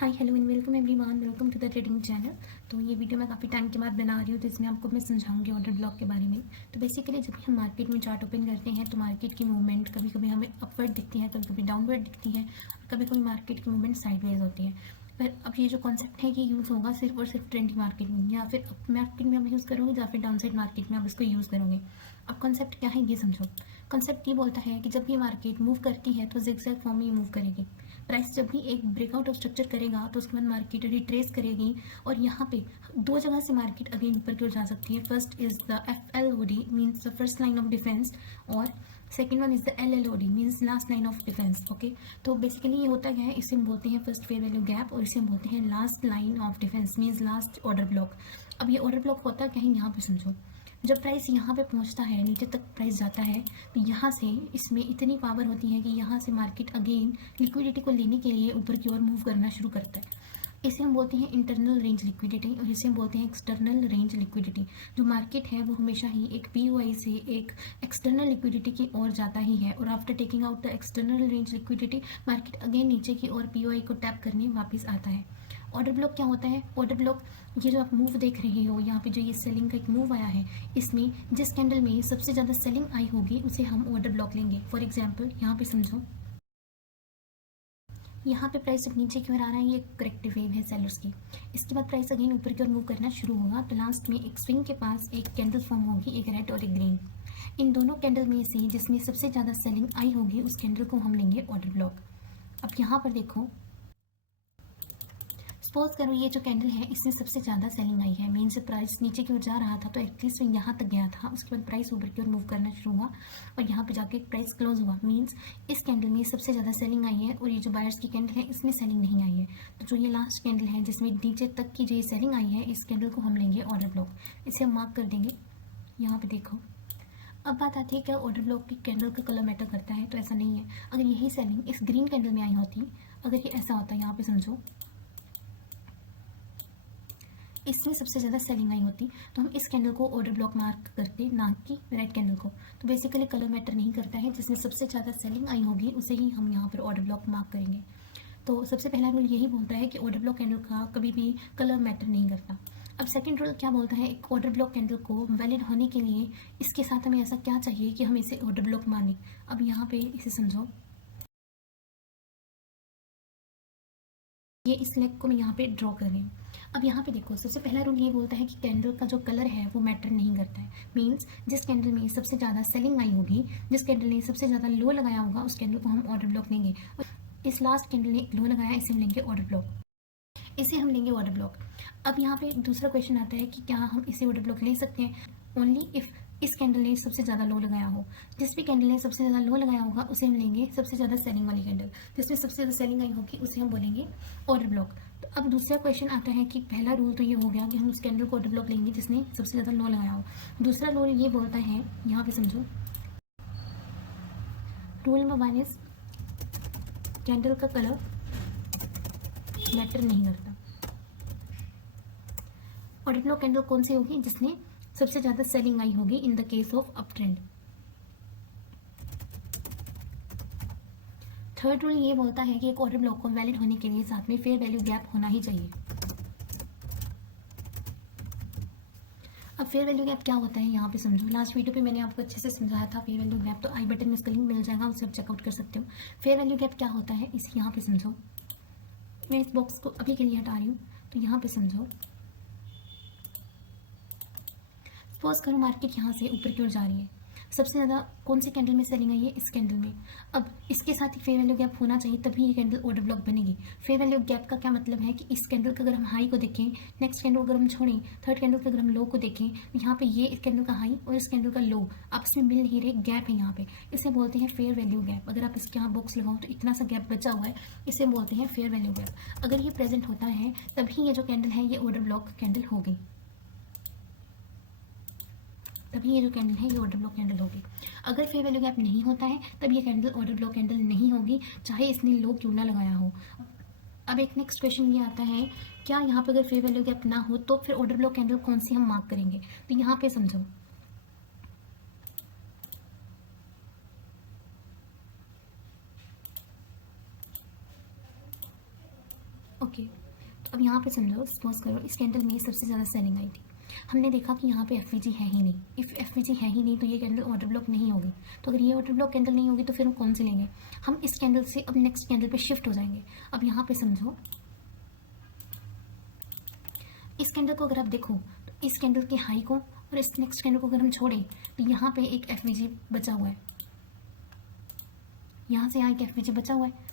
Hi hello and welcome everyone, welcome to the trading channel. तो ये video मैं काफ़ी टाइम के बाद बना रही हूँ, तो इसमें आपको मैं समझाऊंगी ऑर्डर ब्लॉक के बारे में। तो बेसिकली जब भी हम मार्केट में चार्ट ओपन करते हैं तो मार्केट की मूवमेंट कभी कभी हमें अपवर्ड दिखती है, कभी कभी डाउनवर्ड दिखती है, और कभी कभी मार्केट की मूवमेंट साइडवेज होती है। पर अब ये जो कॉन्सेप्ट है ये यूज़ होगा सिर्फ और सिर्फ ट्रेंडिंग मार्केट में, या फिर अप मार्केट में आप यूज़ करोगे या फिर डाउन साइड मार्केट में आप इसको यूज़ करोगे। अब कॉन्सेप्ट क्या है ये समझो। कॉन्सेप्ट ये बोलता है कि जब भी मार्केट मूव करती है तो जिगजैग फॉर्म में मूव करेगी। प्राइस जब भी एक ब्रेकआउट ऑफ स्ट्रक्चर करेगा तो उसके बाद मार्केट रिट्रेस करेगी, और यहाँ पे दो जगह से मार्केट अगेन ऊपर की ओर जा सकती है। First is the FLOD means the first line of defence, और second one is the LLOD means last line of defence. Okay, तो बेसिकली ये होता क्या है, इसे हम बोलते हैं फर्स्ट फेयर वैल्यू गैप, और इसे हम बोलते हैं last line of defence means last order block. अब ये ऑर्डर ब्लॉक होता क्या है यहाँ पे समझो। जब प्राइस यहाँ पे पहुँचता है, नीचे तक प्राइस जाता है, तो यहाँ से इसमें इतनी पावर होती है कि यहाँ से मार्केट अगेन लिक्विडिटी को लेने के लिए ऊपर की ओर मूव करना शुरू करता है। इसे हम बोलते हैं इंटरनल रेंज लिक्विडिटी, और इसे हम बोलते हैं एक्सटर्नल रेंज लिक्विडिटी। जो मार्केट है वो हमेशा ही एक POI से एक एक्सटर्नल लिक्विडिटी की ओर जाता ही है, और after taking out the external range liquidity market again नीचे की ओर POI को टैप करने वापस आता है। ऑर्डर ब्लॉक क्या होता है? ऑर्डर ब्लॉक, ये जो आप मूव देख रहे हो यहाँ पे, जो ये सेलिंग का एक मूव आया है, इसमें जिस कैंडल में सबसे ज़्यादा सेलिंग आई होगी उसे हम ऑर्डर ब्लॉक लेंगे। फॉर एग्जांपल यहाँ पे समझो, यहाँ पे प्राइस जब नीचे की ओर आ रहा है, ये करेक्टिव वेव है सेलर्स की। इसके बाद प्राइस अगेन ऊपर की ओर मूव करना शुरू होगा, तो लास्ट में एक स्विंग के पास एक कैंडल फॉर्म होगी, एक रेड और एक ग्रीन। इन दोनों कैंडल में से जिसमें सबसे ज़्यादा सेलिंग आई होगी उस कैंडल को हम लेंगे ऑर्डर ब्लॉक। अब यहाँ पर देखो, सपोज करो ये जो कैंडल है इसमें सबसे ज़्यादा सेलिंग आई है, मीन्स प्राइस नीचे की ओर जा रहा था तो एटलीस्ट यहाँ तक गया था, उसके बाद प्राइस ऊपर की ओर मूव करना शुरू हुआ और यहाँ पे जाके प्राइस क्लोज हुआ। मीन्स इस कैंडल में सबसे ज़्यादा सेलिंग आई है, और ये जो बायर्स की कैंडल है इसमें सेलिंग नहीं आई है। तो जो ये लास्ट कैंडल है जिसमें नीचे तक की जो ये सेलिंग आई है, इस कैंडल को हम लेंगे ऑर्डर ब्लॉक। इसे हम मार्क कर देंगे। यहाँ पे देखो, अब बात आती है क्या ऑर्डर ब्लॉक की कैंडल का कलर मैटर करता है? तो ऐसा नहीं है। अगर यही सेलिंग इस ग्रीन कैंडल में आई होती, अगर ये ऐसा होता, यहाँ पे समझो इसमें सबसे ज़्यादा सेलिंग आई होती, तो हम इस कैंडल को ऑर्डर ब्लॉक मार्क करते, ना कि रेड कैंडल को। तो बेसिकली कलर मैटर नहीं करता है, जिसमें सबसे ज़्यादा सेलिंग आई होगी उसे ही हम यहाँ पर ऑर्डर ब्लॉक मार्क करेंगे। तो सबसे पहला रूल यही बोलता है कि ऑर्डर ब्लॉक कैंडल का कभी भी कलर मैटर नहीं करता। अब सेकंड रूल क्या बोलता है, एक ऑर्डर ब्लॉक कैंडल को वैलिड होने के लिए इसके साथ हमें ऐसा क्या चाहिए कि हम इसे ऑर्डर ब्लॉक माने। अब यहाँ पे इसे समझो, ये इस लेग को मैं यहाँ पे ड्रॉ कर रही हूँ। अब यहाँ पे देखो, सबसे पहला रूल ये बोलता है कि कैंडल का जो कलर है वो मैटर नहीं करता है। मीन्स जिस कैंडल में सबसे ज़्यादा सेलिंग आई होगी, जिस कैंडल ने सबसे ज़्यादा लो लगाया होगा, उस कैंडल को हम ऑर्डर ब्लॉक लेंगे। इस लास्ट कैंडल ने एक लो लगाया, इसे हम लेंगे ऑर्डर ब्लॉक। इसे हम लेंगे ऑर्डर ब्लॉक। अब यहाँ पे दूसरा क्वेश्चन आता है कि क्या हम इसे ऑर्डर ब्लॉक ले सकते हैं? ओनली इफ़ इस कैंडल ने सबसे ज़्यादा लो लगाया हो। जिस भी कैंडल ने सबसे ज़्यादा लो लगाया होगा उसे हम लेंगे सबसे ज़्यादा सेलिंग वाली कैंडल। जिसमें सबसे ज़्यादा सेलिंग आई होगी उसे हम बोलेंगे ऑर्डर ब्लॉक। तो अब दूसरा क्वेश्चन आता है कि पहला रूल तो ये हो गया कि हम उस कैंडल को ऑर्डर ब्लॉक लेंगे जिसने सबसे ज़्यादा लो लगाया हो। दूसरा रूल ये बोलता है, यहाँ पे समझो, रूल नंबर 1 इज कैंडल का कलर मैटर नहीं करता। ऑर्डर ब्लॉक कैंडल कौन सी होगी? जिसने सबसे ज़्यादा सेलिंग आई होगी in the case of up trend. Third rule ये बोलता है कि एक ऑर्डर ब्लॉक को वैलिड होने के लिए साथ में फेयर वैल्यू गैप होना ही चाहिए। अब फेयर वैल्यू गैप क्या होता है यहाँ पे समझो। लास्ट वीडियो पे मैंने आपको अच्छे से समझाया था फेयर वैल्यू गैप, तो आई बटन में इसका लिंक मिल जाएगा, उसे आप चेकआउट कर सकते हो। फेयर वैल्यू गैप क्या होता है इस यहाँ पे समझो। मैं इस बॉक्स को अभी के लिए हटा रही हूँ, तो यहाँ पे समझो, सपोज करो मार्केट यहाँ से ऊपर की ओर जा रही है, सबसे ज़्यादा कौन सी कैंडल में सेलिंग आई है? इस कैंडल में। अब इसके साथ ही फेयर वैल्यू गैप होना चाहिए, तभी ये कैंडल ऑर्डर ब्लॉक बनेगी। फेयर वैल्यू गैप का क्या मतलब है कि इस कैंडल का अगर हम हाई को देखें, नेक्स्ट कैंडल अगर हम छोड़ें, थर्ड कैंडल का अगर हम लो को देखें, तो यहाँ पे ये इस कैंडल का हाई और इस कैंडल का लो आपस में मिल नहीं रहे, गैप है यहाँ पे, इसे बोलते हैं फेयर वैल्यू गैप। अगर आप इसके यहाँ बॉक्स लगाओ तो इतना सा गैप बचा हुआ है, इसे बोलते हैं फेयर वैल्यू गैप। अगर ये प्रेजेंट होता है तभी ये जो कैंडल है ये ऑर्डर ब्लॉक कैंडल होगी, तभी ये जो कैंडल है ये ऑर्डर ब्लॉक कैंडल होगी। अगर फेयर वैल्यू गैप नहीं होता है तब ये कैंडल ऑर्डर ब्लॉक कैंडल नहीं होगी, चाहे इसने लो क्यों ना लगाया हो। अब एक नेक्स्ट क्वेश्चन ये आता है, क्या यहाँ पे अगर फेयर वैल्यू गैप ना हो तो फिर ऑर्डर ब्लॉक कैंडल कौन सी हम मार्क करेंगे? तो यहाँ पे समझो, ओके, तो अब यहाँ पे समझो, सपोज करो इस कैंडल में सबसे ज़्यादा सेलिंग आई थी। हमने देखा कि यहाँ पे एफवीजी है ही नहीं। इफ़ एफवीजी है ही नहीं तो ये कैंडल ऑर्डर ब्लॉक नहीं होगी। तो अगर ये ऑर्डर ब्लॉक कैंडल नहीं होगी तो फिर हम कौन से लेंगे? हम इस कैंडल से अब नेक्स्ट कैंडल पे शिफ्ट हो जाएंगे। अब यहाँ पे समझो, इस कैंडल को अगर आप देखो तो इस कैंडल के हाई को और इस नेक्स्ट कैंडल को अगर हम छोड़ें तो यहाँ पे एक एफवीजी बचा हुआ है, यहाँ से यहाँ एक एफवीजी बचा हुआ है।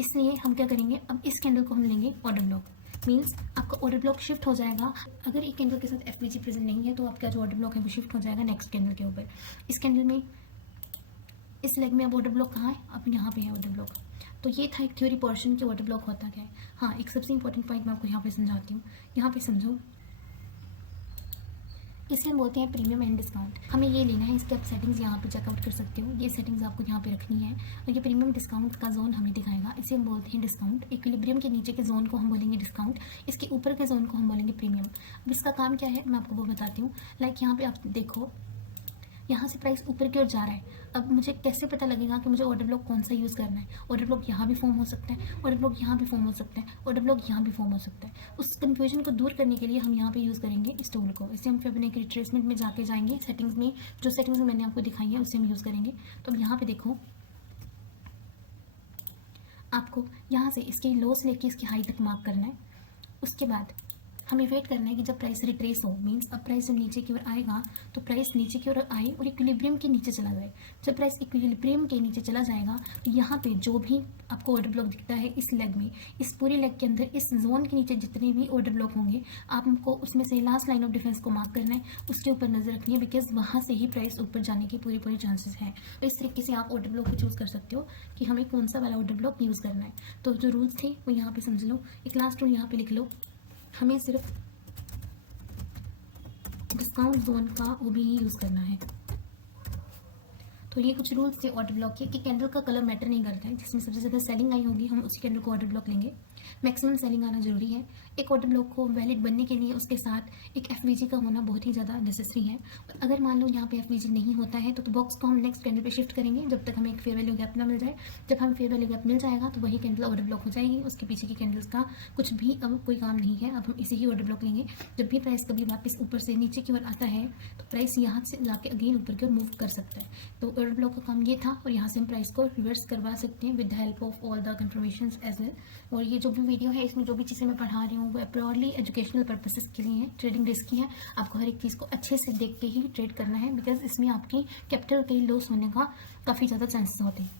इसलिए हम क्या करेंगे, अब इस कैंडल को हम लेंगे ऑर्डर ब्लॉक। मीन्स आपका ऑर्डर ब्लॉक शिफ्ट हो जाएगा। अगर एक कैंडल के साथ एफवीजी प्रेजेंट नहीं है तो आपका जो ऑर्डर ब्लॉक है वो शिफ्ट हो जाएगा नेक्स्ट कैंडल के ऊपर। इस कैंडल में, इस लेग में अब ऑर्डर ब्लॉक कहाँ है? अब यहाँ पे है ऑर्डर ब्लॉक। तो ये था एक थ्योरी पोर्शन कि ऑर्डर ब्लॉक होता क्या है। हाँ, एक सबसे इंपॉर्टेंट पॉइंट मैं आपको यहाँ पे समझाती हूँ। यहाँ पे समझो, इसे हम बोलते हैं प्रीमियम एंड डिस्काउंट। हमें ये लेना है, इसके आप सेटिंग्स यहाँ पे चेकआउट कर सकते हो। ये सेटिंग्स आपको यहाँ पे रखनी है और ये प्रीमियम डिस्काउंट का जोन हमें दिखाएगा। इसे हम बोलते हैं डिस्काउंट। इक्विलिब्रियम के नीचे के जोन को हम बोलेंगे डिस्काउंट, इसके ऊपर के जोन को हम बोलेंगे प्रीमियम। अब इसका काम क्या है मैं आपको वो बताती हूँ। लाइक यहाँ पे आप देखो, यहाँ से प्राइस ऊपर की ओर जा रहा है। अब मुझे कैसे पता लगेगा कि मुझे ऑर्डर ब्लॉक कौन सा यूज़ करना है? ऑर्डर ब्लॉक यहाँ भी फॉर्म हो सकता है, ऑर्डर ब्लॉक यहाँ भी फॉर्म हो सकता है, ऑर्डर ब्लॉक यहाँ भी फॉर्म हो सकता है। उस कन्फ्यूजन को दूर करने के लिए हम यहाँ पे यूज़ करेंगे इस टूल को। इसे हम फिर अपने रिट्रेसमेंट में जाके जाएंगे, सेटिंग्स में जो सेटिंग्स मैंने आपको दिखाई है उसे हम यूज़ करेंगे। तो अब यहाँ पे देखो, आपको यहाँ से इसके लो से लेके इसकी हाई तक मार्क करना है। उसके बाद हमें वेट करना है कि जब प्राइस रिट्रेस हो, मींस अब प्राइस जब नीचे की ओर आएगा तो प्राइस नीचे की ओर आए और इक्विलिब्रियम के नीचे चला जाए। जब प्राइस इक्विलिब्रियम के नीचे चला जाएगा तो यहाँ पे जो भी आपको ऑर्डर ब्लॉक दिखता है इस लेग में, इस पूरे लेग के अंदर, इस जोन के नीचे जितने भी ऑर्डर ब्लॉक होंगे, आपको उसमें से लास्ट लाइन ऑफ डिफेंस को मार्क करना है, उसके ऊपर नजर रखनी है, बिकॉज वहाँ से ही प्राइस ऊपर जाने की पूरी चांसेस है। तो इस तरीके से आप ऑर्डर ब्लॉक को चूज़ कर सकते हो कि हमें कौन सा वाला ऑर्डर ब्लॉक यूज़ करना है। तो जो रूल्स थे वो यहाँ पे समझ लो। एक लास्ट रूल यहाँ पे लिख लो, हमें सिर्फ डिस्काउंट जोन का वो भी यूज़ करना है। तो ये कुछ रूल्स थे ऑर्डर ब्लॉक के कि कैंडल का कलर मैटर नहीं करता है। जिसमें सबसे ज़्यादा सेलिंग आई होगी हम उसी कैंडल को ऑर्डर ब्लॉक लेंगे। मैक्सिमम सेलिंग आना जरूरी है। एक ऑर्डर ब्लॉक को वैलिड बनने के लिए उसके साथ एक एफवीजी का होना बहुत ही ज़्यादा नेसेसरी है। अगर मान लो यहाँ पे एफवीजी नहीं होता है तो बॉक्स को हम नेक्स्ट कैंडल पे शिफ्ट करेंगे जब तक हमें एक फेयर वैल्यू गैप ना मिल जाए। जब हमें फेयर वैल्यू गैप मिल जाएगा तो वही कैंडल ऑर्डर ब्लॉक हो जाएगी। उसके पीछे की कैंडल्स का कुछ भी अब कोई काम नहीं है। अब हम इसे ही ऑर्डर ब्लॉक लेंगे। जब भी प्राइस कभी वापस ऊपर से नीचे की ओर आता है तो प्राइस यहाँ से जाके अगेन ऊपर की ओर मूव कर सकता है। तो ऑर्डर ब्लॉक का काम ये था और यहाँ से हम प्राइस को रिवर्स करवा सकते हैं with the help of all the confirmations as well. और ये जो भी वीडियो है इसमें जो भी चीज़ें मैं पढ़ा रही हूँ वो प्योरली एजुकेशनल पर्पसेस के लिए है। ट्रेडिंग रिस्की है, आपको हर एक चीज़ को अच्छे से देख के ही ट्रेड करना है, बिकॉज इसमें आपकी कैपिटल के लॉस होने का काफ़ी ज़्यादा चांसेस होते हैं।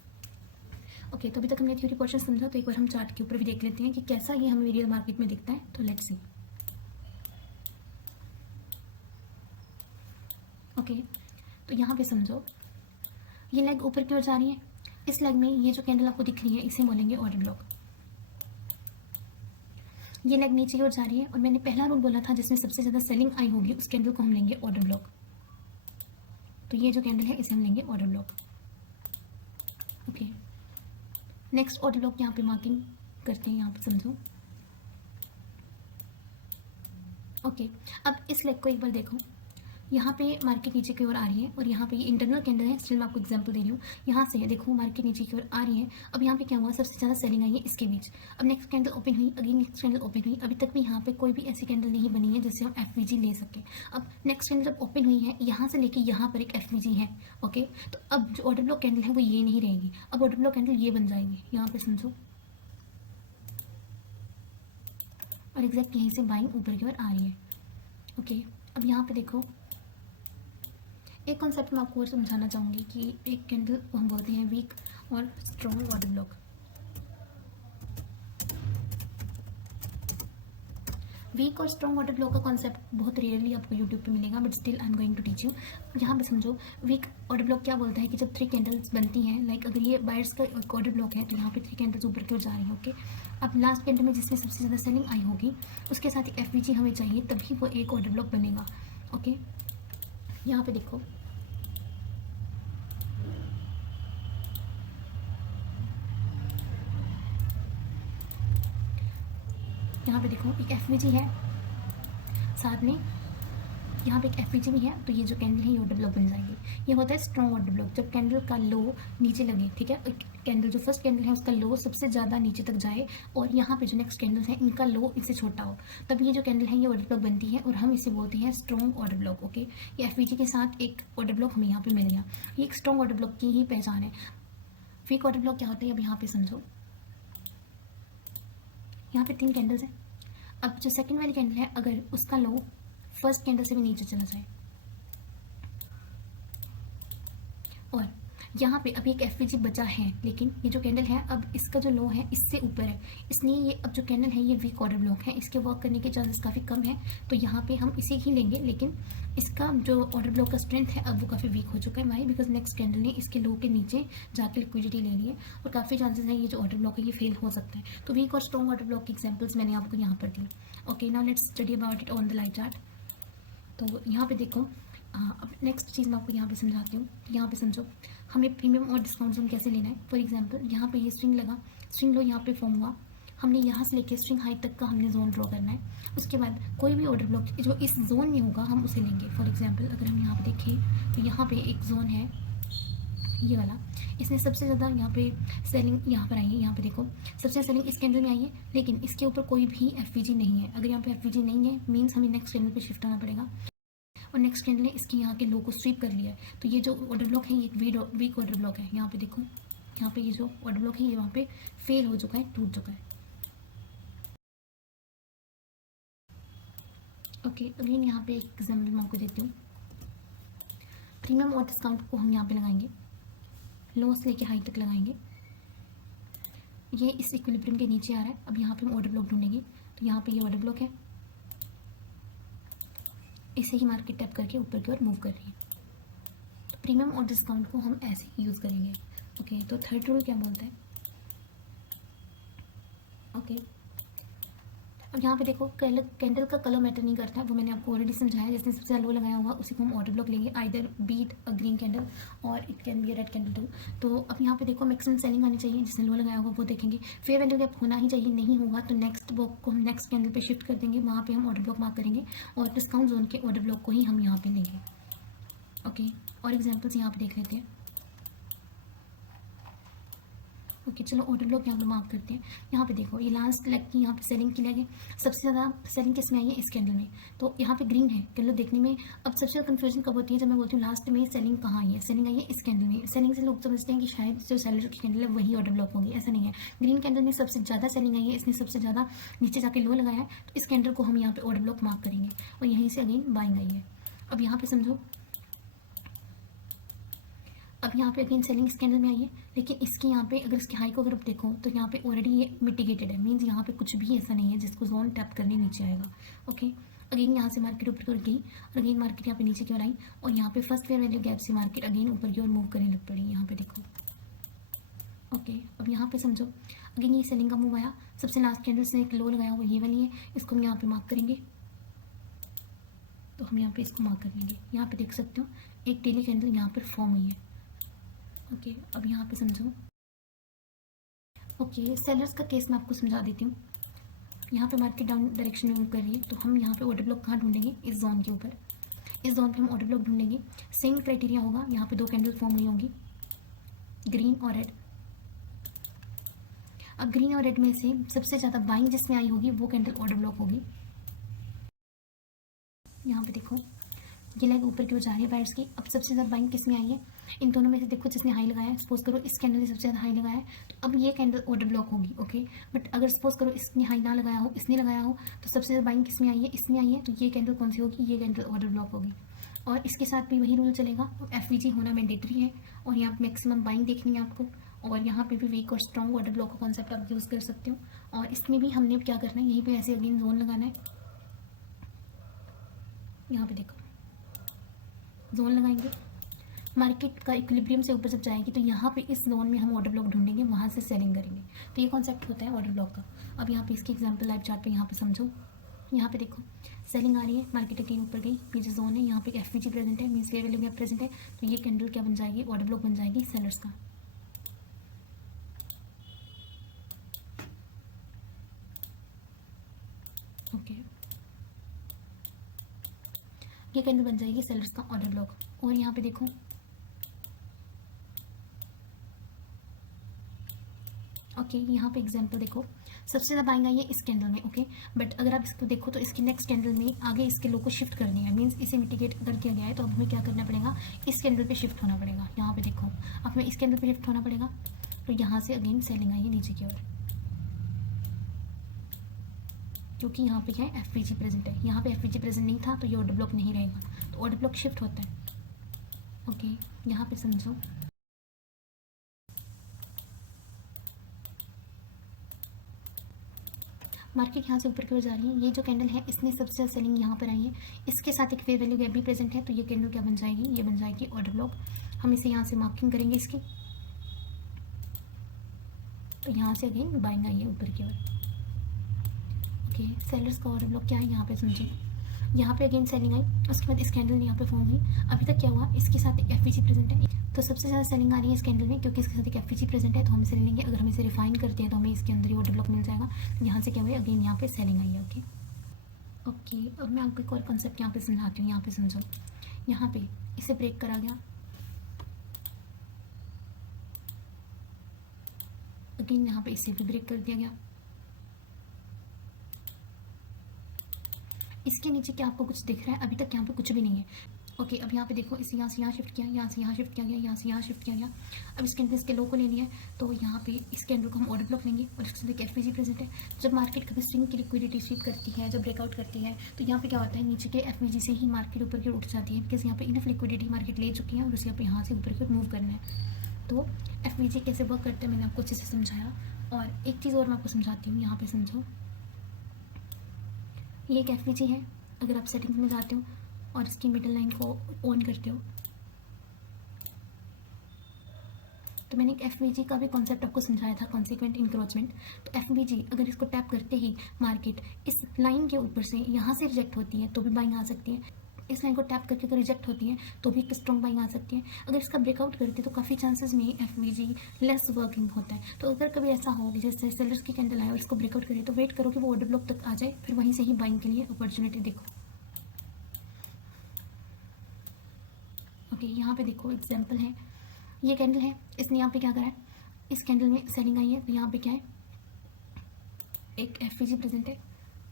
ओके, तो अभी तक हमने थ्योरी पोर्शन समझा, तो एक बार हम चार्ट के ऊपर भी देख लेते हैं कि कैसा ये हमें रियल मार्केट में दिखता है। तो लेट्स सी। ओके, तो यहाँ पे समझो ये लेग ऊपर की ओर जा रही है। इस लेग में ये जो कैंडल आपको दिख रही है इसे बोलेंगे ऑर्डर ब्लॉक। ये लेग नीचे की ओर जा रही है और मैंने पहला रूल बोला था जिसमें सबसे ज़्यादा सेलिंग आई होगी उस कैंडल को हम लेंगे ऑर्डर ब्लॉक। तो ये जो कैंडल है इसे हम लेंगे order block. Okay, next order block यहाँ पे मार्किंग करते हैं, यहाँ पे समझो। ओके, अब इस लेग को एक बार देखो, यहाँ पे मार्केट नीचे की ओर आ रही है और यहाँ पे ये इंटरनल कैंडल है। स्टिल मैं आपको एग्जांपल दे रही हूँ। यहाँ से देखो मार्केट नीचे की ओर आ रही है। अब यहाँ पे क्या हुआ, सबसे ज़्यादा सेलिंग आई है इसके बीच। अब नेक्स्ट कैंडल ओपन हुई, अगेन नेक्स्ट कैंडल ओपन हुई। अभी तक भी यहाँ पे कोई भी ऐसी कैंडल नहीं बनी है जिससे हम एफवीजी ले सकें। अब नेक्स्ट कैंडल जब ओपन हुई है, यहाँ से लेके यहाँ पर एक एफवीजी है। ओके, तो अब जो ऑर्डर ब्लॉक कैंडल है वो ये नहीं रहेगी, अब ऑर्डर ब्लॉक कैंडल ये बन जाएगी। यहाँ पे समझो, और एग्जैक्ट यहीं से बाइंग ऊपर की ओर आ रही है। ओके, अब यहाँ पे देखो, एक कॉन्सेप्ट मैं आपको और समझाना चाहूँगी कि एक कैंडल को हम बोलते हैं वीक और स्ट्रॉन्ग ऑर्डर ब्लॉक। वीक और स्ट्रॉन्ग ऑर्डर ब्लॉक का कॉन्सेप्ट बहुत रेयरली आपको यूट्यूब पे मिलेगा, but still I am going to teach you. यहाँ पे समझो, वीक ऑर्डर ब्लॉक क्या बोलता है कि जब 3 कैंडल्स बनती हैं, लाइक अगर ये बायर्स का ऑर्डर ब्लॉक है तो यहाँ पे 3 कैंडल्स ऊपर की ओर जा रही हैं। ओके, अब लास्ट कैंडल में जिसमें सबसे ज़्यादा सेलिंग आई होगी उसके साथ एक एफवीजी हमें चाहिए, तभी वो एक ऑर्डर ब्लॉक बनेगा। ओके, यहाँ पे देखो, यहाँ पे देखो एक एफवीजी है, साथ में यहाँ पे एक एफवीजी भी है। तो ये जो कैंडल है ये ऑर्डर ब्लॉक बन जाएगी। ये होता है स्ट्रॉन्ग ऑर्डर ब्लॉक, जब कैंडल का लो नीचे लगे, ठीक है, कैंडल जो फर्स्ट कैंडल है उसका लो सबसे ज़्यादा नीचे तक जाए और यहाँ पे जो नेक्स्ट कैंडल है इनका लो इससे छोटा हो, तब ये जो कैंडल है ये ऑर्डर ब्लॉक बनती है और हम इसे बोलते हैं स्ट्रॉन्ग ऑर्डर ब्लॉक। ओके, ये एफवीजी के साथ एक ऑर्डर ब्लॉक हमें यहाँ पे मिल गया, ये एक स्ट्रॉन्ग ऑर्डर ब्लॉक की ही पहचान है। वीक ऑर्डर ब्लॉक क्या होता है अब यहाँ पे समझो। यहाँ पे 3 कैंडल्स हैं, अब जो सेकंड वाली कैंडल है अगर उसका लो फर्स्ट कैंडल से भी नीचे चला जाए और यहाँ पे अभी एक एफवीजी बचा है, लेकिन ये जो कैंडल है अब इसका जो लो है इससे ऊपर है, इसलिए ये अब जो कैंडल है ये वीक ऑर्डर ब्लॉक है, इसके वर्क करने के चांसेस काफ़ी कम है। तो यहाँ पे हम इसे ही लेंगे, लेकिन इसका जो ऑर्डर ब्लॉक का स्ट्रेंथ है अब वो काफ़ी वीक हो चुका है। वाई? बिकॉज नेक्स्ट कैंडल ने इसके लो के नीचे जाके लिक्विडिटी ले ली है और काफ़ी चांसेस है ये जो ऑर्डर ब्लॉक है ये फेल हो सकता है। तो वीक और स्ट्रॉन्ग ऑर्डर ब्लॉक की एग्जाम्पल्स मैंने आपको यहाँ पर दी। Okay, now let's study about it on the live chart. तो यहाँ पे देखो, अब नेक्स्ट चीज़ मैं आपको यहाँ पे समझाती हूँ। यहाँ पे समझो हमें प्रीमियम और डिस्काउंट जोन कैसे लेना है। फॉर एग्जांपल यहाँ पे ये स्ट्रिंग लगा, स्ट्रिंग लो यहाँ पे फॉर्म हुआ, हमने यहाँ से लेके स्ट्रिंग हाई तक का हमने जोन ड्रॉ करना है। उसके बाद कोई भी ऑर्डर ब्लॉक जो इस जोन में होगा हम उसे लेंगे। फॉर एग्जांपल अगर हम यहाँ पे देखें तो यहाँ पे एक जोन है ये वाला, इसने सबसे ज़्यादा यहाँ पे सेलिंग यहाँ पर आई है। यहाँ पे देखो सबसे सेलिंग इस कैंडल में आई है, लेकिन इसके ऊपर कोई भी एफवीजी नहीं है। अगर यहाँ पे एफवीजी नहीं है मीन्स हमें नेक्स्ट कैंडल पे शिफ्ट आना पड़ेगा और नेक्स्ट कैंडल ने इसकी यहाँ के लो को स्वीप कर लिया है। तो ये जो ऑर्डर ब्लॉक है ये एक वीक ऑर्डर ब्लॉक है। यहाँ पे देखो, यहाँ पे ये जो ऑर्डर ब्लॉक है ये वहाँ पे फेल हो चुका है, टूट चुका है। ओके, अगेन यहाँ पे एक एग्जाम्पल मैं आपको देती हूँ। प्रीमियम और डिस्काउंट को हम यहाँ पे लगाएंगे, लो से लेके हाई तक लगाएंगे। ये इस इक्विलिब्रियम के नीचे आ रहा है। अब यहाँ पे हम ऑर्डर ब्लॉक ढूंढेंगे, तो यहाँ पे ये ऑर्डर ब्लॉक है, इसे ही मार्केट टैप करके ऊपर की ओर मूव कर रही है। तो प्रीमियम और डिस्काउंट को हम ऐसे ही यूज़ करेंगे। ओके, तो थर्ड रूल क्या बोलता है। ओके, अब यहाँ पे देखो कैंडल का कलर मैटर नहीं करता, वो मैंने आपको ऑलरेडी समझाया। जिसने सबसे लो लगाया होगा उसी को हम ऑर्डर ब्लॉक लेंगे, either be it a green candle or it can be a red candle too. तो अब यहाँ पे देखो मैक्सिमम सेलिंग आनी चाहिए, जिसने लो लगाया होगा वो देखेंगे। फेयर वैल्यू गैप होना ही चाहिए, नहीं होगा तो नेक्स्ट ब्लॉक को हम नेक्स्ट कैंडल पे शिफ्ट कर देंगे, वहाँ पे हम ऑर्डर ब्लॉक मार्क करेंगे और डिस्काउंट जोन के ऑर्डर ब्लॉक को ही हम यहाँ पे लेंगे। ओके, और एग्जाम्पल्स यहाँ पे देख लेते हैं। ओके, चलो ऑर्डर ब्लॉक यहाँ पे मार्क करते हैं। यहाँ पे देखो ये लास्ट लेग की यहाँ पे सेलिंग की लेग है, सबसे ज़्यादा सेलिंग किस में आई है, इस कैंडल में। तो यहाँ पे ग्रीन है कैंडल देखने में। अब सबसे ज़्यादा कंफ्यूजन कब होती है, जब मैं बोलती हूँ लास्ट में सेलिंग कहाँ आई है। सेलिंग आई है इस कैंडल में। सेलिंग से लोग समझते हैं कि शायद जो सेलर की कैंडल है वही ऑर्डर ब्लॉक होगी, ऐसा नहीं है। ग्रीन कैंडल में सबसे ज़्यादा सेलिंग आई है, इसने सबसे ज़्यादा नीचे जाके लो लगाया है, तो इस कैंडल को हम यहाँ पे ऑर्डर ब्लॉक मार्क करेंगे और यहीं से अगेन बाइंग आई है। अब यहाँ पे समझो, अब यहाँ पे अगेन सेलिंग इस कैंडल में आई है, लेकिन इसकी यहाँ पे अगर इसकी हाई को अगर आप देखो तो यहाँ पे ऑलरेडी ये मिटिगेटेड है, मीन्स यहाँ पे कुछ भी ऐसा नहीं है जिसको जोन टैप करने नीचे आएगा। ओके, अगेन यहाँ से मार्केट ऊपर की ओर गई और अगेन मार्केट यहाँ पे नीचे की ओर आई और यहाँ पे फर्स्ट फेयर वैल्यू गैप से मार्केट अगेन ऊपर की ओर मूव करने लग पड़ी। यहाँ पे देखो। ओके, अब यहाँ पे समझो अगेन ये सेलिंग का मूव आया, सबसे लास्ट कैंडल से एक लो लगाया हुआ ये वाली है, इसको हम यहाँ पे मार्क करेंगे। तो हम यहाँ पे इसको मार्क कर लेंगे। यहाँ पे देख सकते हो एक डेली कैंडल यहाँ पर फॉर्म हुई है। ओके, अब यहाँ पे समझो। ओके, सेलर्स का केस मैं आपको समझा देती हूँ। यहाँ पे मार्केट डाउन डायरेक्शन में मूव कर रही है, तो हम यहाँ पे ऑर्डर ब्लॉक कहाँ ढूंढेंगे, इस जोन के ऊपर। इस जोन पे हम ऑर्डर ब्लॉक ढूंढेंगे। सेम क्राइटेरिया होगा, यहाँ पे 2 कैंडल फॉर्म हुई होंगी, ग्रीन और रेड। अब ग्रीन और रेड में से सबसे ज़्यादा बाइंग जिसमें आई होगी वो कैंडल ऑर्डर ब्लॉक होगी। यहाँ पे देखो ये लेग ऊपर की ओर जा रही है बायर्स की। अब सबसे ज़्यादा बाइंग किस में आई है, इन दोनों में से देखो जिसने हाई लगाया है। सपोज करो इस कैंडल ने सबसे ज़्यादा हाई लगाया है, तो अब ये कैंडल ऑर्डर ब्लॉक होगी। ओके, बट अगर सपोज करो इसने हाई ना लगाया हो, इसने लगाया हो, तो सबसे ज़्यादा बाइंग किस में आई है, इसमें आई है, तो ये कैंडल कौन सी होगी, ये कैंडल ऑर्डर ब्लॉक होगी। और इसके साथ भी वही रूल चलेगा, एफवीजी होना मैंडेटरी है और यहाँ पर मैक्सिमम बाइंग देखनी है आपको। और यहाँ पे भी वीक और स्ट्रॉन्ग ऑर्डर ब्लॉक का कॉन्सेप्ट आप यूज़ कर सकते हो। और इसमें भी हमने क्या करना है, यहीं पे ऐसे अगेन जोन लगाना है। यहाँ पे देखो जोन लगाएंगे, मार्केट का इक्विलिब्रियम से ऊपर जब जाएगी तो यहाँ पे इस जोन में हम ऑर्डर ब्लॉक ढूंढेंगे, वहाँ से सेलिंग करेंगे। तो ये कॉन्सेप्ट होता है ऑर्डर ब्लॉक का। अब यहाँ पे इसकी एग्जांपल लाइव चार्ट पे यहाँ पे समझो। यहाँ पे देखो सेलिंग आ रही है, मार्केट अगेन ऊपर गई, ये जो जोन है यहाँ पे एफवीजी प्रेजेंट है, means fair value gap present है। तो ये कैंडल क्या बन जाएगी, ऑर्डर ब्लॉक बन जाएगी सेलर्स का। ओके, ये कैंडल बन जाएगी सेलर्स का ऑर्डर ब्लॉक। और यहाँ पे देखो ओके यहाँ पे एग्जांपल देखो, सबसे ज़्यादा बाइंग आई है इस कैंडल में, ओके। बट अगर आप इसको देखो तो इसकी नेक्स्ट कैंडल में आगे इसके लो को शिफ्ट करनी है, मीन्स इसे मिटिगेट कर दिया गया है। तो अब हमें क्या करना पड़ेगा, इस कैंडल पे शिफ्ट होना पड़ेगा। यहाँ पे देखो, अब हमें इस कैंडल पे शिफ्ट होना पड़ेगा। तो यहाँ से अगेन सेलिंग आई है नीचे की ओर, क्योंकि यहाँ पे क्या है, एफवीजी प्रेजेंट है। यहाँ पे एफवीजी प्रेजेंट नहीं था तो ये ऑर्डर ब्लॉक नहीं रहेगा, तो ऑर्डर ब्लॉक शिफ्ट होता है, ओके। यहाँ पे समझो, मार्केट यहाँ से ऊपर की ओर जा रही है। ये जो कैंडल है इसने सबसे ज़्यादा सेलिंग यहाँ पर आई है, इसके साथ एक फेयर वैल्यू गैप भी प्रेजेंट है। तो ये कैंडल क्या बन जाएगी, ये बन जाएगी ऑर्डर ब्लॉक। हम इसे यहाँ से मार्किंग करेंगे इसकी। तो यहाँ से अगेन बाइंग आई है ऊपर की ओर, ओके। सेलर्स का ऑर्डर ब्लॉक क्या है यहाँ पे समझिए, यहाँ पे अगेन सेलिंग आई, उसके बाद इस कैंडल ने यहाँ पे फॉर्म हुई। अभी तक क्या हुआ, इसके साथ एक एफवीजी प्रेजेंट है, तो सबसे ज़्यादा सेलिंग आ रही है इस कैंडल में, क्योंकि इसके साथ एक एफवीजी प्रेजेंट है। तो हम इसे ले लेंगे, अगर हम इसे रिफाइन करते हैं तो हमें इसके अंदर ही ऑर्डर ब्लॉक मिल जाएगा। तो यहाँ से क्या हुआ, अगेन यहाँ पे सेलिंग आई है, ओके। ओके, अब मैं आपको एक और कॉन्सेप्ट यहाँ पे समझाती हूँ। यहाँ पे समझो, यहाँ पे इसे ब्रेक करा गया, अगेन यहाँ पे इसे भी ब्रेक कर दिया गया। इसके नीचे क्या आपको कुछ दिख रहा है, अभी तक यहाँ पे कुछ भी नहीं है, ओके। अब यहाँ पे देखो, इसे यहाँ से यहाँ शिफ्ट किया, यहाँ से यहाँ शिफ्ट किया गया, यहाँ से यहाँ शिफ्ट किया गया। अब इसके अंदर इसके लो को ले लिया है, तो यहाँ पे इस कैंडल को हम ऑर्डर ब्लॉक लेंगे और इसके साथ एक एफवीजी प्रेजेंट है। जब मार्केट कभी स्विंग की लिक्विडिटी स्वीप करती है, जब ब्रेकआउट करती है, तो यहाँ पे क्या होता है, नीचे के एफवीजी से ही मार्केट ऊपर की उठ जाती है, बिकॉज यहाँ पे इनफ लिक्विडिटी मार्केट ले चुकी है और उसे यहाँ से ऊपर की ओर मूव करना है। तो एफवीजी कैसे वर्क करते हैं मैंने आपको अच्छे से समझाया। और एक चीज़ और मैं आपको समझाती हूँ, यहाँ पे समझो, ये एक एफवीजी है। अगर आप सेटिंग्स में जाते हो और इसकी मिडल लाइन को ऑन करते हो, तो मैंने एक एफवीजी का भी कॉन्सेप्ट आपको समझाया था, कॉन्सिक्वेंट इंक्रोचमेंट। तो एफवीजी अगर इसको टैप करते ही मार्केट इस लाइन के ऊपर से यहाँ से रिजेक्ट होती है तो भी बाइंग आ सकती है, इस लाइन को टैप करके अगर रिजेक्ट होती है तो भी एक स्ट्रॉन्ग बाइंग आ सकती है। अगर इसका ब्रेकआउट करती है तो काफ़ी चांसेस में एफवीजी लेस वर्किंग होता है। तो अगर कभी ऐसा हो कि जैसे सेलर्स की कैंडल आए और इसको ब्रेकआउट करे, तो वेट करो कि वो ऑर्डर ब्लॉक तक आ जाए, फिर वहीं से ही बाइंग के लिए अपॉर्चुनिटी देखो, ओके। यहाँ पे देखो एग्जांपल है, ये कैंडल है, इसने यहाँ पे क्या करा है, इस कैंडल में सेलिंग आई है। तो यहाँ पे क्या है, एक एफवीजी प्रेजेंट है,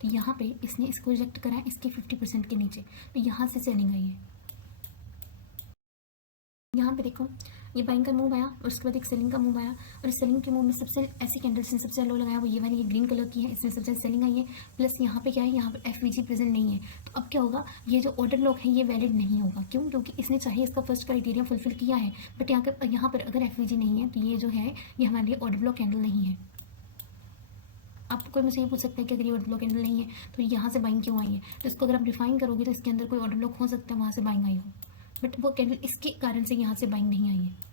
तो यहाँ पे इसने इसको रिजेक्ट करा है इसके 50% के नीचे, तो यहाँ से सेलिंग आई है। यहाँ पे देखो, ये बाइंग का मूव आया और उसके बाद एक सेलिंग का मूव आया, और इस सेलिंग के मूव में सबसे ऐसी कैंडल्स ने सबसे लो लगाया वो ये वाली, ये ग्रीन कलर की है, इसमें सबसे सेलिंग आई है। प्लस यहाँ पे क्या है, यहाँ पे एफवीजी प्रेजेंट नहीं है। तो अब क्या होगा, ये जो ऑर्डर ब्लॉक है ये वैलिड नहीं होगा। क्यों, क्योंकि इसने चाहे इसका फर्स्ट क्राइटेरिया फुलफिल किया है, बट यहाँ पर अगर एफवीजी नहीं है तो ये जो है ये हमारे लिए ऑर्डर ब्लॉक कैंडल नहीं है। आप कोई मुझसे ये पूछ सकते हैं कि अगर ये ऑर्डर ब्लॉक कैंडल नहीं है तो यहाँ से बाइंग क्यों आई है, तो इसको अगर आप डिफाइन करोगे तो इसके अंदर कोई ऑर्डर ब्लॉक हो सकता है, वहाँ से बाइंग आई हो, बट वो कैंडल इसके कारण से यहाँ से बाइंग नहीं आई है।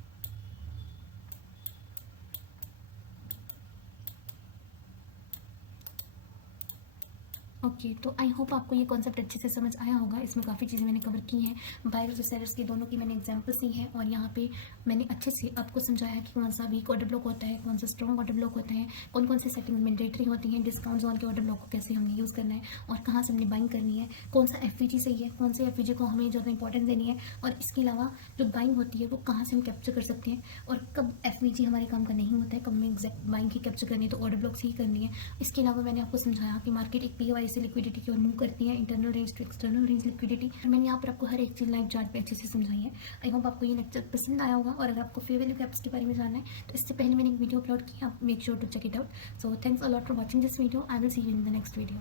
ओके, तो आई होप आपको ये कॉन्सेप्ट अच्छे से समझ आया होगा। इसमें काफ़ी चीज़ें मैंने कवर की हैं, बायर्स और सेलर्स की दोनों की मैंने एग्जांपल्स दी हैं, और यहाँ पे मैंने अच्छे से आपको समझाया कि कौन सा वीक ऑर्डर ब्लॉक होता है, कौन सा स्ट्रॉन्ग ऑर्डर ब्लॉक होता है, कौन कौन से सेटिंग्स मैंडेटरी होती हैं, डिस्काउंट जोन के ऑर्डर ब्लॉक को कैसे हमने यूज़ करना है और कहाँ से हमने बाइंग करनी है, कौन सा एफवीजी सही है, कौन से एफवीजी को हमें ज़्यादा इंपॉर्टेंस देनी है, और इसके अलावा जो बाइंग होती है वो कहाँ से हम कैप्चर कर सकते हैं, और कब एफवीजी हमारे काम का नहीं होता है, कब हमें एग्जैक्ट बाइंग ही कैप्चर करनी है तो ऑर्डर ब्लॉक ही करनी है। इसके अलावा मैंने आपको समझाया कि मार्केट एक पीवाई से लिक्विडिटी की ओर मूव करती है, internal range to external range liquidity. मैंने यहाँ पर आपको हर एक चीज़ लाइव चार्ट पे अच्छे से समझाई है। आई होप आपको ये लेक्चर पसंद आया होगा, और अगर आपको फेयर वैल्यू गैप्स के बारे में जानना है तो इससे पहले मैंने एक वीडियो अपलोड की, आप make sure to check it out. So thanks a lot for watching this video. I will see you in the next video.